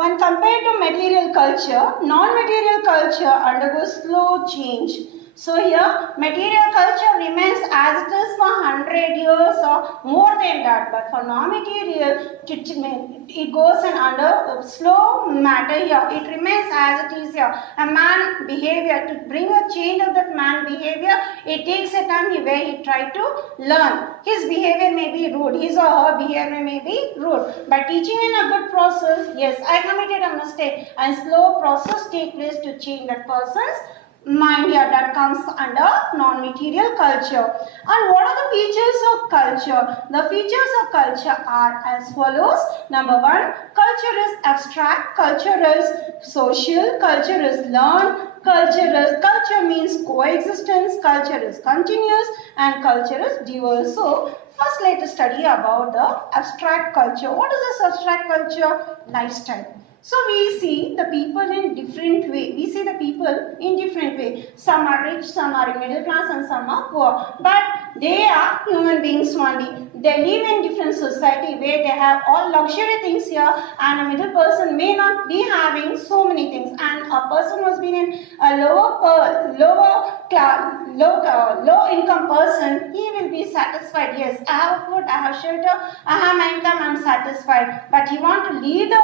When compared to material culture, non-material culture undergoes slow change. So here, material culture remains as it is for 100 years or more than that. But for non-material, it goes in under slow matter here. It remains as it is here. A man behavior, to bring a change of that man behavior, it takes a time where he try to learn. His behavior may be rude. His or her behavior may be rude. By teaching in a good process, yes, I committed a mistake, and slow process take place to change that person's mind here. That comes under non-material culture. And what are the features of culture? The features of culture are as follows. Number one, culture is abstract, culture is social, culture is learned, culture means coexistence, culture is continuous, and culture is diverse. So first let us study about the abstract culture. What is this abstract culture? Lifestyle. So we see the people in different way. We see the people in different way. Some are rich, some are middle class, and some are poor. But they are human beings only. They live in different society where they have all luxury things here, and a middle person may not be having so many things. And a person who has been in a low income person, he will be satisfied. Yes, I have food, I have shelter, I have my income, I am satisfied. But he want to lead a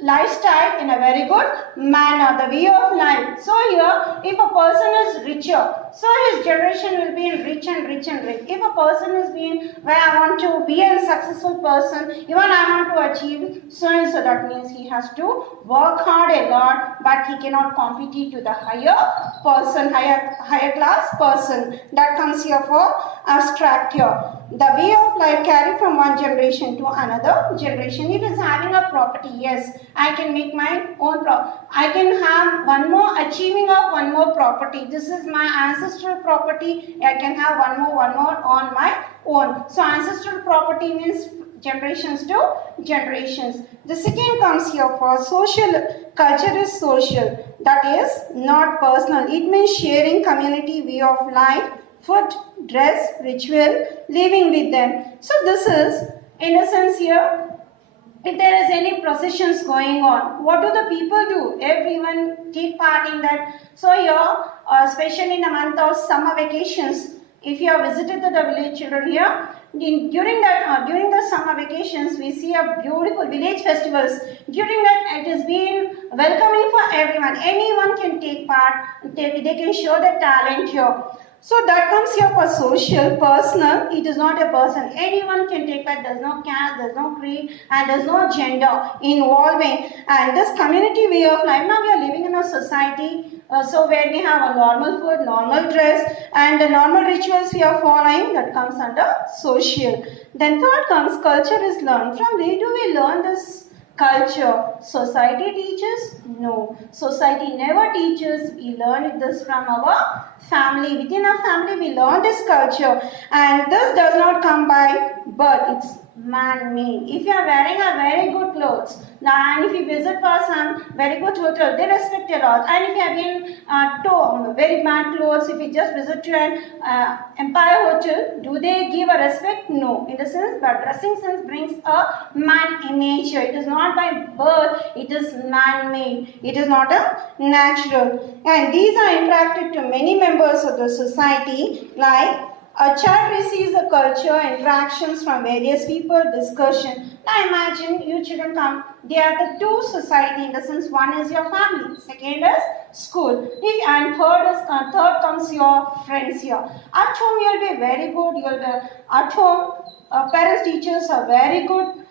lifestyle in a very good manner, the way of life. So here, if a person is richer, so his generation will be rich and rich and rich. If a person is being where I want to be a successful person, even I want to achieve so and so, that means he has to work hard a lot, but he cannot compete to the higher person, higher class person. That comes here for abstract here. The way of life carried from one generation to another generation. It is having a property. Yes, I can make my own I can have one more, achieving of one more property. This is my ancestral property. I can have one more on my own. So ancestral property means generations to generations. The second comes here for social. Culture is social. That is not personal. It means sharing community way of life, food, dress, ritual, living with them. So this is, in a sense here, if there is any processions going on, what do the people do? Everyone take part in that. So here, especially in the month of summer vacations, if you have visited the village children here, during the summer vacations, we see a beautiful village festivals. During that, it is being welcoming for everyone. Anyone can take part. They can show their talent here. So that comes here for social, personal. It is not a person. Anyone can take part. There's no caste, there's no creed, and there's no gender involving. And this community way of life. Now we are living in a society, so where we have a normal food, normal dress, and the normal rituals we are following. That comes under social. Then third comes culture is learned. From where do we learn this? Culture. Society teaches? No. Society never teaches. We learn this from our family. Within our family, we learn this culture. And this does not come by birth. It's man-made. If you are wearing a very good clothes, and if you visit for some very good hotel, they respect a lot. And if you have been very bad clothes, if you just visit to an Empire Hotel, do they give a respect? No. In the sense, but dressing sense brings a man image. It is not by birth, it is man-made. It is not a natural. And these are interacted to many members of the society, like a child receives the culture, interactions from various people, discussion. Now imagine you children come, they are the two society, in the sense one is your family, second is school, and third comes your friends here. At home you will be very good, you will be at home, parents, teachers are very good,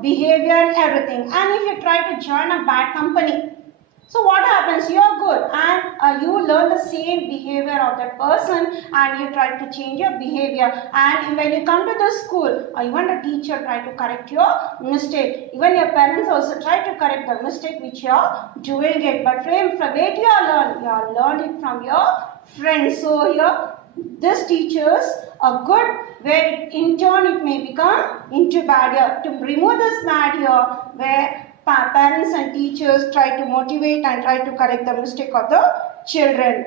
behavior and everything. And if you try to join a bad company, so what happens? You are good and you learn the same behavior of that person and you try to change your behavior. And when you come to the school, even the teacher try to correct your mistake. Even your parents also try to correct the mistake which you are doing it. But from where you are learned it from your friends. So here, this teachers are good, where in turn it may become into bad here. To remove this bad here, where parents and teachers try to motivate and try to correct the mistake of the children.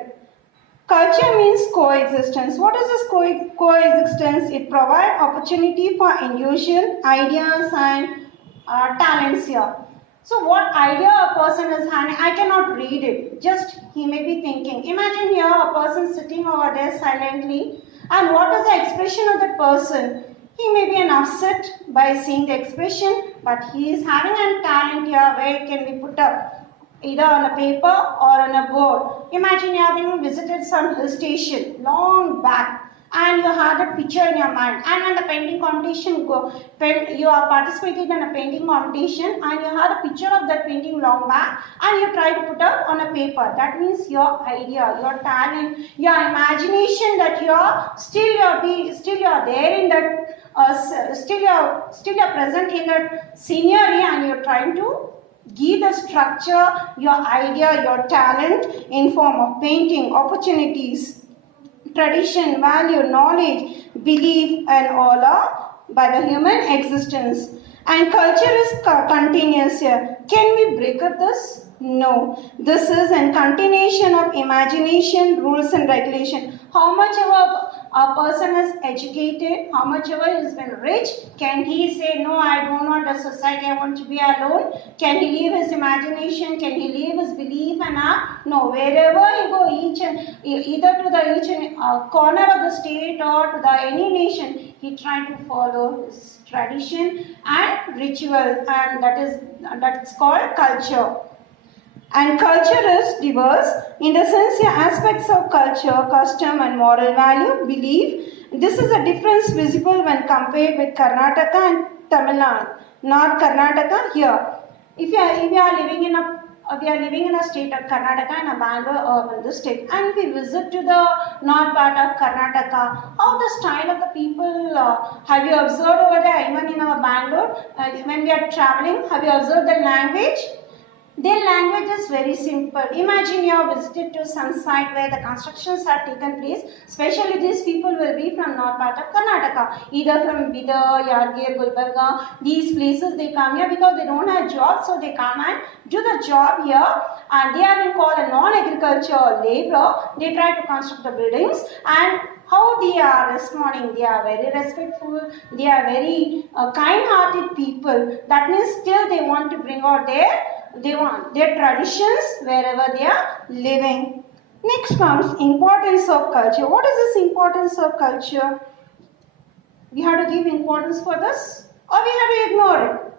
Culture means coexistence. What is this coexistence? It provides opportunity for individual ideas and talents here. So what idea a person is having, I cannot read it. Just he may be thinking. Imagine here a person sitting over there silently, and what is the expression of that person? He may be an upset by seeing the expression, but he is having a talent here where it can be put up either on a paper or on a board. Imagine you having visited some hill station long back, and you had a picture in your mind, and when the painting competition you are participated in a painting competition, and you had a picture of that painting long back, and you try to put up on a paper. That means your idea, your talent, your imagination, that you are there in that, still you are present in that scenery, and you are trying to give the structure, your idea, your talent in form of painting, opportunities, tradition, value, knowledge, belief, and all are by the human existence. And culture is continuous here. Can we break up this? No. This is a continuation of imagination, rules and regulation. How much ever a person is educated, how much ever he has been rich, can he say, no, I don't want a society, I want to be alone? Can he leave his imagination? Can he leave his belief and act? No. Wherever he go, either to each corner of the state or to any nation, he tried to follow his tradition and ritual, and that's called culture. And culture is diverse in the sense the aspects of culture, custom and moral value, belief. This is a difference visible when compared with Karnataka and Tamil Nadu. North Karnataka here. If we are living in a state of Karnataka and a Bangalore urban district, and we visit to the north part of Karnataka, how the style of the people, have you observed over there, even in our Bangalore, when we are traveling, have you observed the language? Their language is very simple. Imagine you have visited to some site where the constructions are taken place. Especially these people will be from north part of Karnataka, either from Bidar, Yadgir, Gulbarga. These places they come here because they don't have jobs, so they come and do the job here. And they are being called a non-agricultural labourer. They try to construct the buildings, and how they are responding, they are very respectful, they are very kind-hearted people. That means still they want to bring out their traditions wherever they are living. Next comes importance of culture. What is this importance of culture? We have to give importance for this, or we have to ignore it?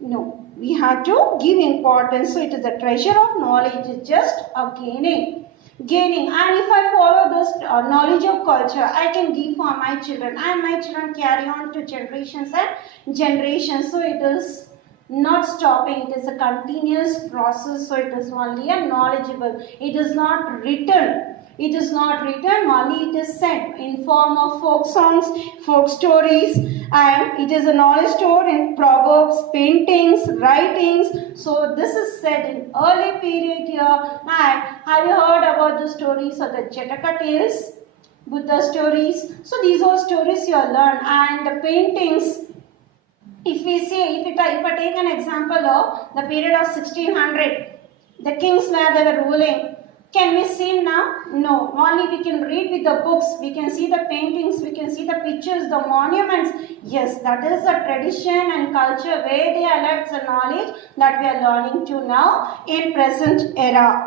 No, we have to give importance. So it is a treasure of knowledge. It's just a gaining. And if I follow this knowledge of culture, I can give for my children, and my children carry on to generations and generations. So it is not stopping, it is a continuous process. So it is only a knowledgeable. It is not written. It is not written, only it is said in form of folk songs, folk stories, and it is a knowledge stored in proverbs, paintings, writings. So this is said in early period here. And have you heard about the stories of the Jataka tales, Buddha stories? So these are stories you learn, and the paintings. If I take an example of the period of 1600, the kings where they were ruling. Can we see now? No. Only we can read with the books. We can see the paintings. We can see the pictures, the monuments. Yes, that is a tradition and culture where they are left the knowledge that we are learning to now in present era.